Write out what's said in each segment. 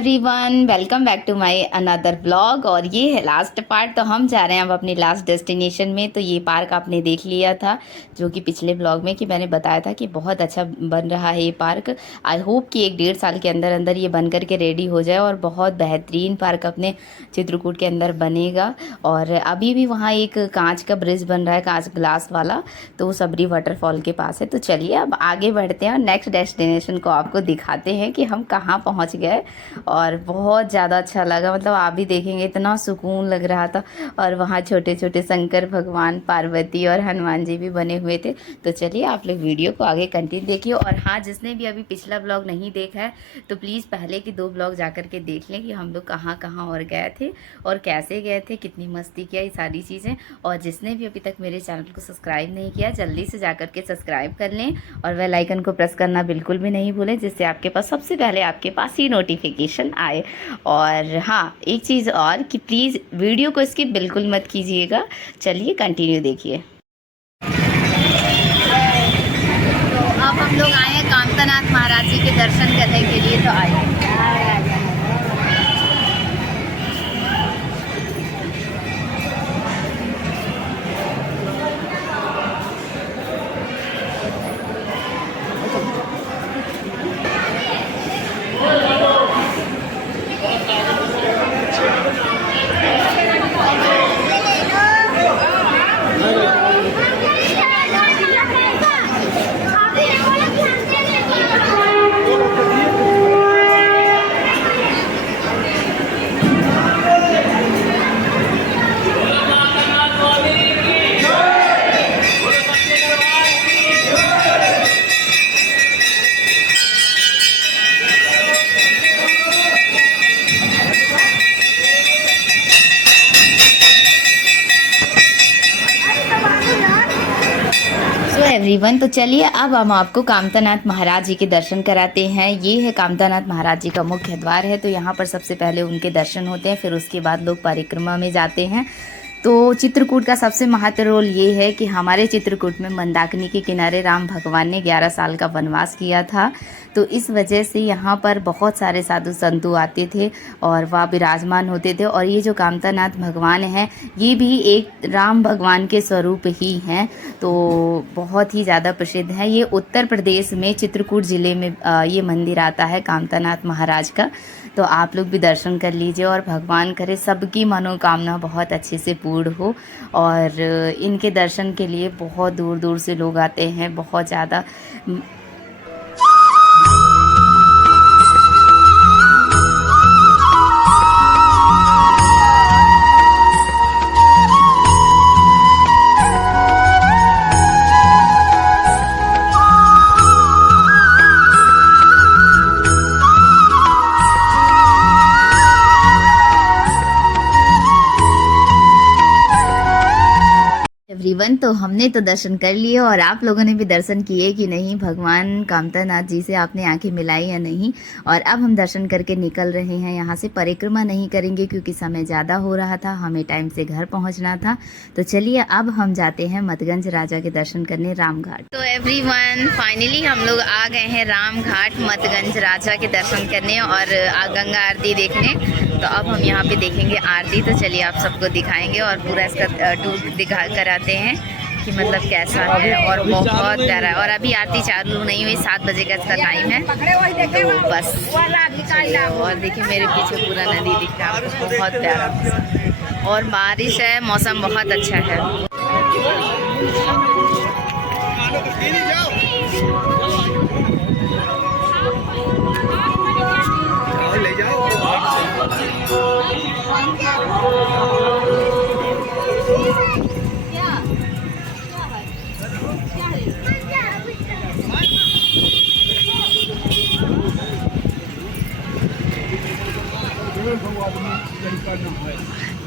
Everyone, welcome back to my another vlog. और ये है लास्ट पार्ट। तो हम जा रहे हैं अब अपने लास्ट डेस्टिनेशन में। तो ये पार्क आपने देख लिया था जो कि पिछले व्लॉग में कि मैंने बताया था कि बहुत अच्छा बन रहा है ये पार्क। आई होप कि 1-1.5 साल के अंदर अंदर ये बन करके रेडी हो जाए और बहुत बेहतरीन पार्क अपने चित्रकूट के अंदर बनेगा। और अभी भी वहाँ एक कांच का ब्रिज बन रहा है, कांच ग्लास वाला, तो वो सबरी वाटरफॉल के पास है। तो चलिए अब आगे बढ़ते हैं और नेक्स्ट डेस्टिनेशन को आपको दिखाते हैं कि हम कहाँ पहुँच गए। और बहुत ज़्यादा अच्छा लगा, मतलब आप भी देखेंगे इतना सुकून लग रहा था। और वहाँ छोटे छोटे शंकर भगवान, पार्वती और हनुमान जी भी बने हुए थे। तो चलिए आप लोग वीडियो को आगे कंटिन्यू देखिए। और हाँ, जिसने भी अभी पिछला ब्लॉग नहीं देखा है तो प्लीज़ पहले के 2 ब्लॉग जा कर के देख लें कि हम लोग कहाँ कहाँ और गए थे और कैसे गए थे, कितनी मस्ती किया, ये सारी चीज़ें। और जिसने भी अभी तक मेरे चैनल को सब्सक्राइब नहीं किया जल्दी से जा कर के सब्सक्राइब कर लें और बेल आइकन को प्रेस करना बिल्कुल भी नहीं भूलें, जिससे आपके पास सबसे पहले आपके पास ही नोटिफिकेशन आए। और हाँ, एक चीज़ और कि प्लीज़ वीडियो को स्किप बिल्कुल मत कीजिएगा। चलिए कंटिन्यू देखिए। तो अब हम लोग आए हैं कामतानाथ महाराज जी के दर्शन करने के लिए। तो आइए। एवरीवन, तो चलिए अब हम आपको कामतानाथ महाराज जी के दर्शन कराते हैं। ये है कामतानाथ महाराज जी का मुख्य द्वार है। तो यहाँ पर सबसे पहले उनके दर्शन होते हैं, फिर उसके बाद लोग परिक्रमा में जाते हैं। तो चित्रकूट का सबसे महत्व रोल ये है कि हमारे चित्रकूट में मंदाकिनी के किनारे राम भगवान ने 11 साल का वनवास किया था। तो इस वजह से यहाँ पर बहुत सारे साधु संतु आते थे और वह विराजमान होते थे। और ये जो कामतानाथ भगवान हैं ये भी एक राम भगवान के स्वरूप ही हैं। तो बहुत ही ज़्यादा प्रसिद्ध है। ये उत्तर प्रदेश में चित्रकूट ज़िले में ये मंदिर आता है कामतानाथ महाराज का। तो आप लोग भी दर्शन कर लीजिए और भगवान करे सबकी मनोकामना बहुत अच्छे से पूर्ण हो। और इनके दर्शन के लिए बहुत दूर दूर से लोग आते हैं, बहुत ज़्यादा। एवरीवन, तो हमने तो दर्शन कर लिए और आप लोगों ने भी दर्शन किए कि नहीं, भगवान कामतानाथ जी से आपने आंखें मिलाई या नहीं। और अब हम दर्शन करके निकल रहे हैं यहाँ से। परिक्रमा नहीं करेंगे क्योंकि समय ज़्यादा हो रहा था, हमें टाइम से घर पहुँचना था। तो चलिए अब हम जाते हैं मतगंज राजा के दर्शन करने रामघाट। तो एवरीवन, फाइनली हम लोग आ गए हैं रामघाट मतगंज राजा के दर्शन करने और गंगा आरती देखने। तो अब हम यहाँ पे देखेंगे आरती। तो चलिए आप सबको दिखाएंगे और पूरा इसका टूर दिखा कराते हैं कि मतलब कैसा है। और बहुत प्यारा है। और अभी आरती चालू नहीं हुई, 7 बजे का इसका टाइम है। तो बस और देखिए मेरे पीछे पूरा नदी दिख रहा है, बहुत प्यारा। और बारिश है, मौसम बहुत अच्छा है।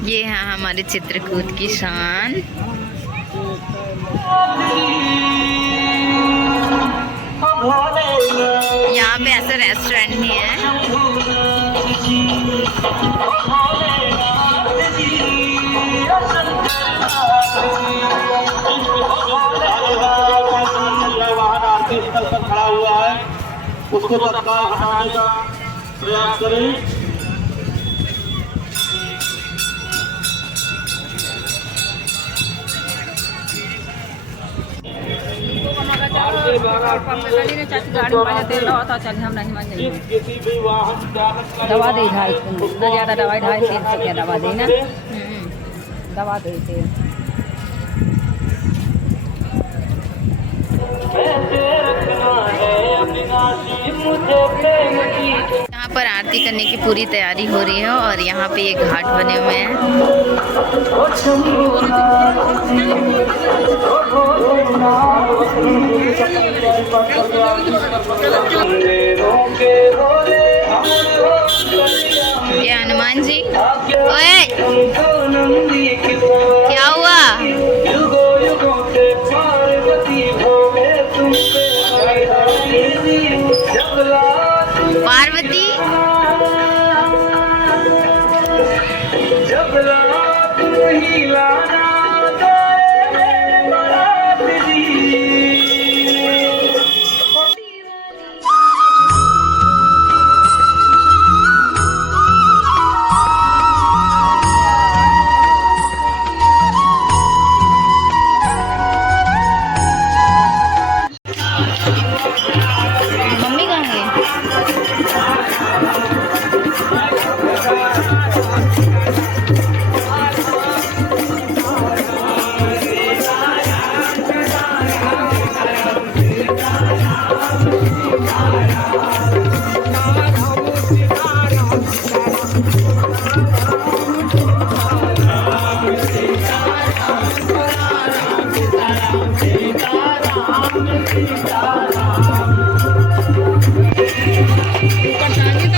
ये है हमारे चित्रकूट की शान। यहाँ पे ऐसा रेस्टोरेंट नहीं है। स्थल पर खड़ा हुआ है उसको तत्काल हटाने का प्रयास करें। गाड़ी में तेल रहा था, चल हम नहीं मान जाएंगे। दवा दे 250 इतना ज़्यादा दवाई 250 300 दवा देना, दवा दे तेल। यहाँ पर आरती करने की पूरी तैयारी हो रही है और यहाँ पे ये घाट बने हुए हैं। ये हनुमान जी, ओए क्या हुआ? पार्वती मम्मी कहाँ गई?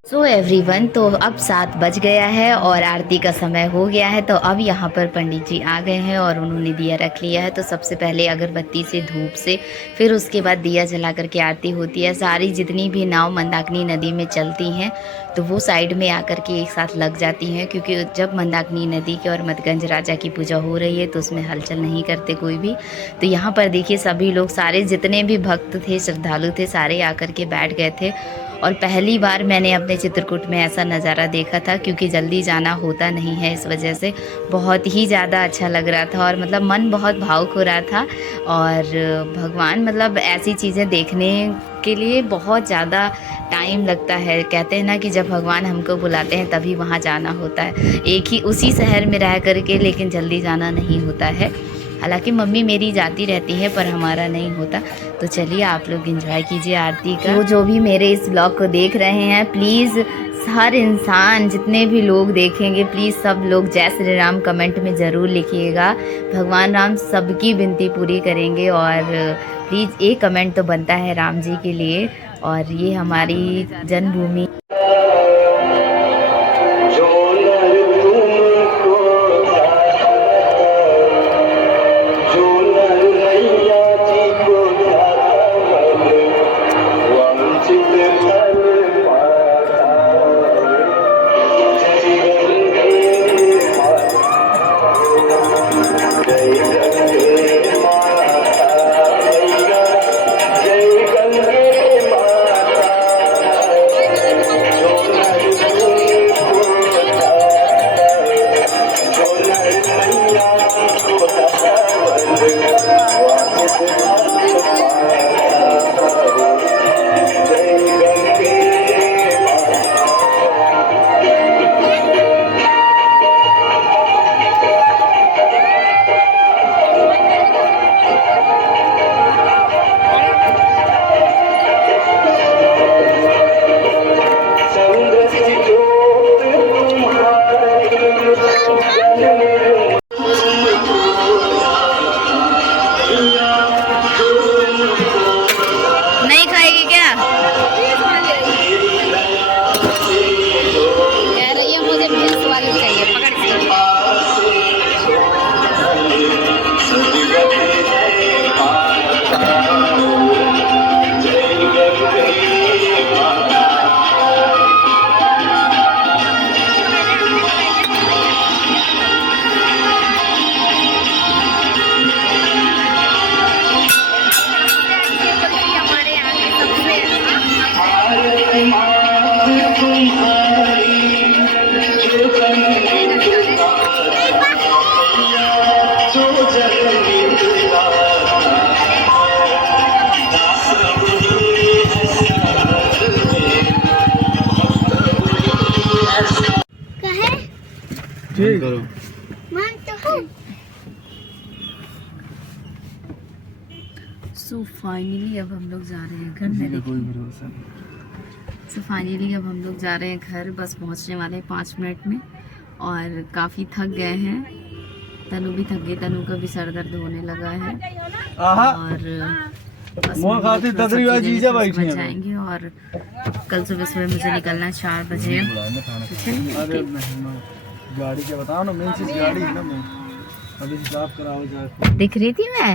सो एवरीवन, तो अब 7 बज गया है और आरती का समय हो गया है। तो अब यहाँ पर पंडित जी आ गए हैं और उन्होंने दिया रख लिया है। तो सबसे पहले अगरबत्ती से, धूप से, फिर उसके बाद दिया जला करके आरती होती है। सारी जितनी भी नाव मंदाकिनी नदी में चलती हैं तो वो साइड में आकर के एक साथ लग जाती हैं, क्योंकि जब मंदाकिनी नदी के और मदगंज राजा की पूजा हो रही है तो उसमें हलचल नहीं करते कोई भी। तो यहाँ पर देखिए सभी लोग, सारे जितने भी भक्त थे, श्रद्धालु थे, सारे आकर के बैठ गए थे। और पहली बार मैंने अपने चित्रकूट में ऐसा नज़ारा देखा था, क्योंकि जल्दी जाना होता नहीं है, इस वजह से बहुत ही ज़्यादा अच्छा लग रहा था और मतलब मन बहुत भावुक हो रहा था। और भगवान, मतलब ऐसी चीज़ें देखने के लिए बहुत ज़्यादा टाइम लगता है। कहते हैं ना कि जब भगवान हमको बुलाते हैं तभी वहाँ जाना होता है। एक ही उसी शहर में रह करके लेकिन जल्दी जाना नहीं होता है। हालांकि मम्मी मेरी जाती रहती है पर हमारा नहीं होता। तो चलिए आप लोग एंजॉय कीजिए आरती का। तो जो भी मेरे इस ब्लॉग को देख रहे हैं, प्लीज़ हर इंसान, जितने भी लोग देखेंगे, प्लीज़ सब लोग जय श्री राम कमेंट में ज़रूर लिखिएगा। भगवान राम सबकी विनती पूरी करेंगे और प्लीज़ एक कमेंट तो बनता है राम जी के लिए। और ये हमारी जन्मभूमि ठीक करो। सो फाइनली अब हम लोग जा रहे हैं घर में। कोई भरोसा नहीं। सो फाइनली अब हम लोग जा रहे हैं घर, बस पहुंचने वाले हैं 5 मिनट में और काफ़ी थक गए हैं। तनु भी थक गई, तनु का भी सर दर्द होने लगा है और बस मुँह खाती तकरीबन सब चीज़ें जीजा समझ बैठी हैं। जाएंगे और कल सुबह मुझे निकलना है 4 बजे। तो चलिए, अरे नहीं मैं गाड़ी का बताओ ना, मेन चीज गाड़ी है ना। मैं अभी हिसाब कराओ जाके। दिख रही थी मैं।